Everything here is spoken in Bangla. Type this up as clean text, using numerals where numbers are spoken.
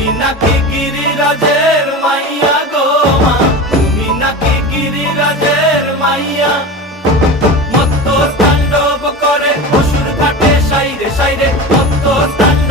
তুমি নাকি গিরিরাজের মাইয়া গো মা, তুমি নাকি গিরিরাজের মাইয়া। মত্ত তাণ্ডব করে অসুর ঘাটে সাইরে সাইরে, মত্ত তাণ্ডব